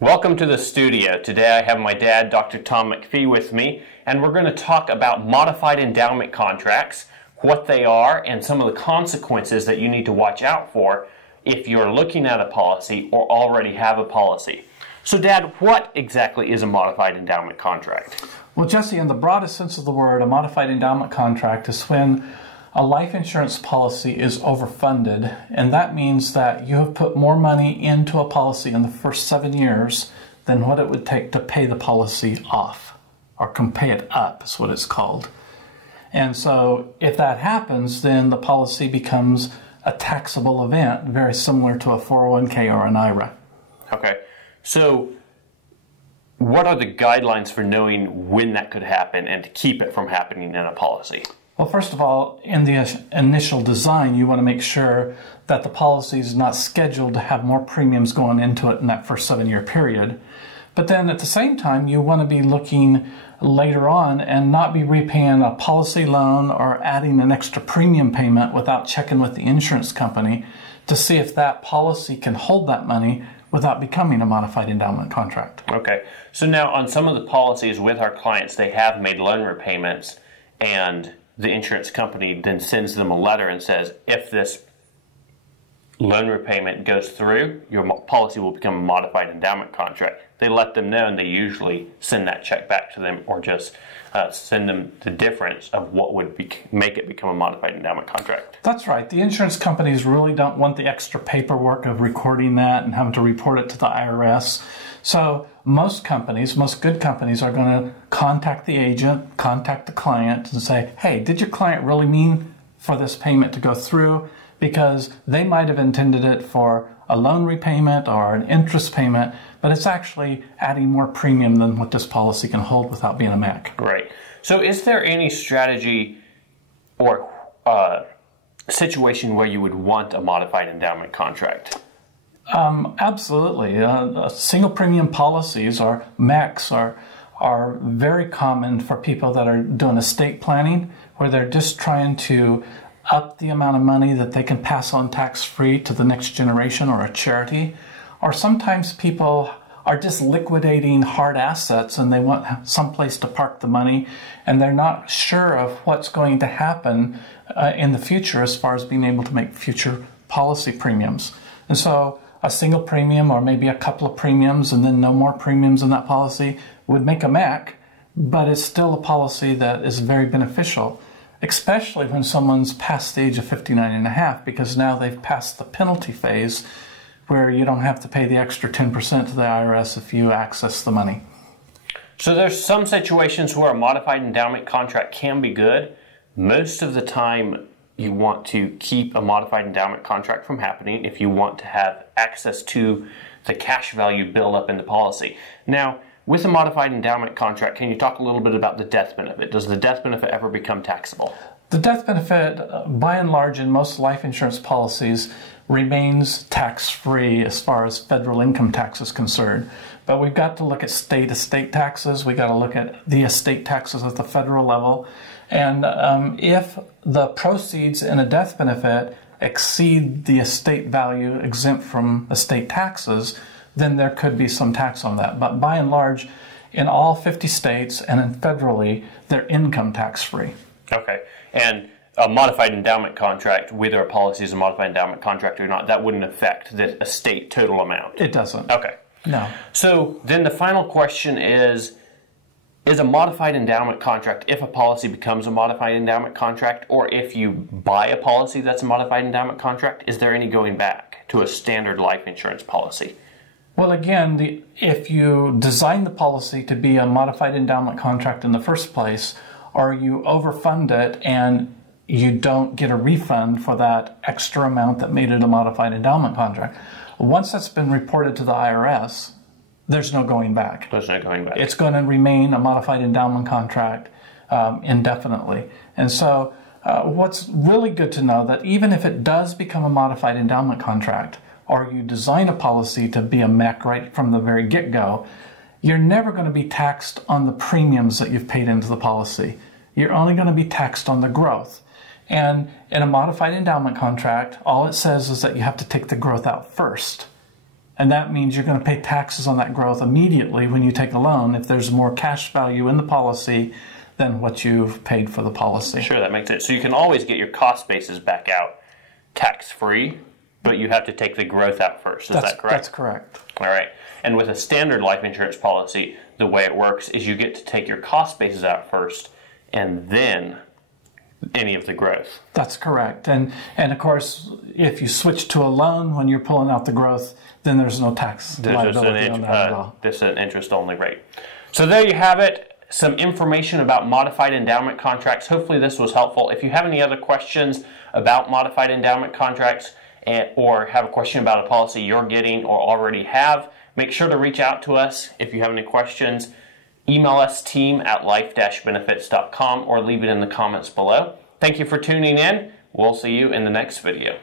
Welcome to the studio. Today I have my dad, Dr. Tom McPhee, with me, and we're going to talk about modified endowment contracts, what they are, and some of the consequences that you need to watch out for if you're looking at a policy or already have a policy. So Dad, what exactly is a modified endowment contract? Well, Jesse, in the broadest sense of the word, a modified endowment contract is when a life insurance policy is overfunded, and that means that you have put more money into a policy in the first 7 years than what it would take to pay the policy off, or can pay it up is what it's called. And so if that happens, then the policy becomes a taxable event, very similar to a 401k or an IRA. Okay, so what are the guidelines for knowing when that could happen and to keep it from happening in a policy? Well, first of all, in the initial design, you want to make sure that the policy is not scheduled to have more premiums going into it in that first 7-year period. But then at the same time, you want to be looking later on and not be repaying a policy loan or adding an extra premium payment without checking with the insurance company to see if that policy can hold that money without becoming a modified endowment contract. Okay, so now on some of the policies with our clients, they have made loan repayments, and the insurance company then sends them a letter and says, if this loan repayment goes through, your policy will become a modified endowment contract. They let them know, and they usually send that check back to them, or just send them the difference of what would make it become a modified endowment contract. That's right. The insurance companies really don't want the extra paperwork of recording that and having to report it to the IRS. So most companies, most good companies, are going to contact the agent, contact the client, and say, hey, did your client really mean for this payment to go through? Because they might have intended it for a loan repayment or an interest payment, but it's actually adding more premium than what this policy can hold without being a MEC. Right. So is there any strategy or situation where you would want a modified endowment contract? Absolutely. Single premium policies, or MECs, are very common for people that are doing estate planning, where they're just trying to up the amount of money that they can pass on tax-free to the next generation or a charity. Or sometimes people are just liquidating hard assets and they want some place to park the money, and they're not sure of what's going to happen in the future as far as being able to make future policy premiums. And so a single premium, or maybe a couple of premiums and then no more premiums in that policy, would make a MEC, but it's still a policy that is very beneficial, especially when someone's past the age of 59 and a half, because now they've passed the penalty phase where you don't have to pay the extra 10% to the IRS if you access the money. So there's some situations where a modified endowment contract can be good. Most of the time you want to keep a modified endowment contract from happening if you want to have access to the cash value build up in the policy. Now, with a modified endowment contract, can you talk a little bit about the death benefit? Does the death benefit ever become taxable? The death benefit, by and large, in most life insurance policies, remains tax-free as far as federal income tax is concerned. But we've got to look at state estate taxes. We've got to look at the estate taxes at the federal level. And if the proceeds in a death benefit exceed the estate value exempt from estate taxes, then there could be some tax on that. But by and large, in all 50 states and in federally, they're income tax-free. Okay. And a modified endowment contract, whether a policy is a modified endowment contract or not, that wouldn't affect the estate total amount? It doesn't. Okay. No. So then the final question is a modified endowment contract, if a policy becomes a modified endowment contract, or if you buy a policy that's a modified endowment contract, is there any going back to a standard life insurance policy? Well, again, if you design the policy to be a modified endowment contract in the first place, or you overfund it and you don't get a refund for that extra amount that made it a modified endowment contract, once that's been reported to the IRS, there's no going back. There's no going back. It's going to remain a modified endowment contract indefinitely. And so what's really good to know, that even if it does become a modified endowment contract, or you design a policy to be a MEC right from the very get-go, you're never going to be taxed on the premiums that you've paid into the policy. You're only going to be taxed on the growth. And in a modified endowment contract, all it says is that you have to take the growth out first. And that means you're going to pay taxes on that growth immediately when you take a loan if there's more cash value in the policy than what you've paid for the policy. Sure, that makes it. So you can always get your cost basis back out tax-free, but you have to take the growth out first. Is that correct? That's correct. All right. And with a standard life insurance policy, the way it works is you get to take your cost basis out first and then any of the growth. That's correct. And of course, if you switch to a loan when you're pulling out the growth, then there's no tax liability on that at all. This is an interest-only rate. So there you have it. Some information about modified endowment contracts. Hopefully this was helpful. If you have any other questions about modified endowment contracts or have a question about a policy you're getting or already have, make sure to reach out to us if you have any questions. Email us team@life-benefits.com or leave it in the comments below. Thank you for tuning in. We'll see you in the next video.